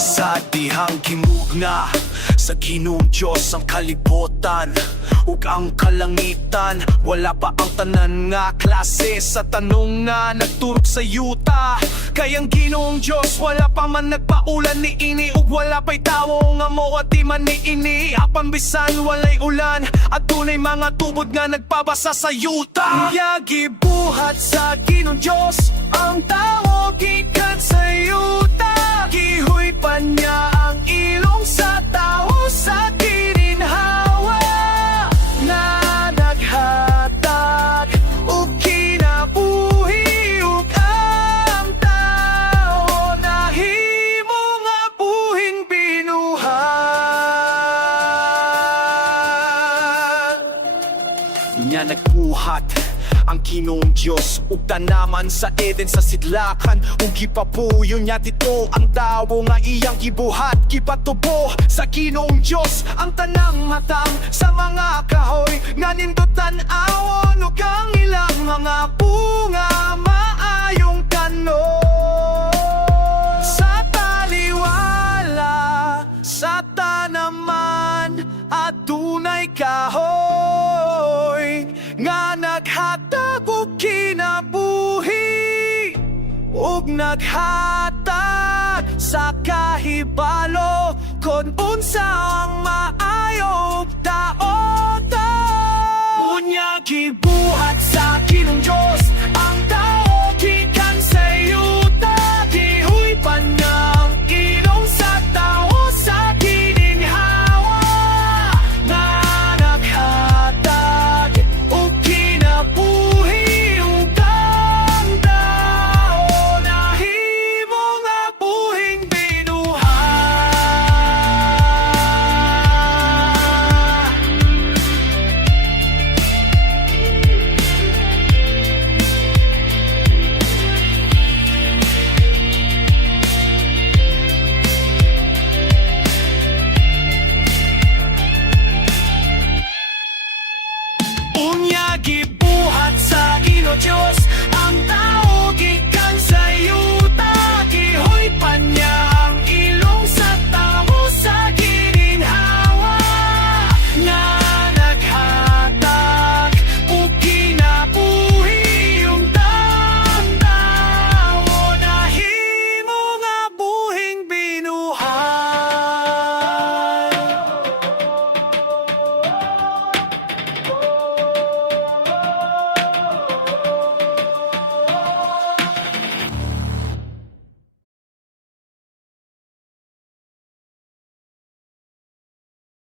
Sa dihang kimugna, sa Ginoong Diyos ang kalibutan ug ang kalangitan. Wala pa ang tanan nga klase sa tanong nga nagturok sa yuta. Kay ang Ginoong Diyos wala pa man nagpaulan ni ini, ug wala pa'y tawo nga moati man ni ini. Apan bisan walay ulan at tunay mga tubod nga nagpabasa sa yuta. Gibuhat sa Ginoong Diyos ang tawo gikan sa yuta. Gihoy pa niya ang ilong sa tao sa gininhawa na naghatag ug kinabuhi ug ang tao nahimo nga buhing binuhat. Nya nagbuhat ang Ginoong Diyos ug tanaman sa Eden sa sidlakan, ug gipapuyo niya dito ang tawo nga iyang gibuhat. Gipatubo sa Ginoong Diyos ang tanang matang sa mga kahoy nga nindutan awon ug ang ilang mga bunga maayong tanom. Sa taliwala sa tanaman at tunay kahoy nga naghatag og kinabuhi ug naghatag sa kahibalo kon unsa ang maayo ug daotan. Unya gibuhat sa Ginoong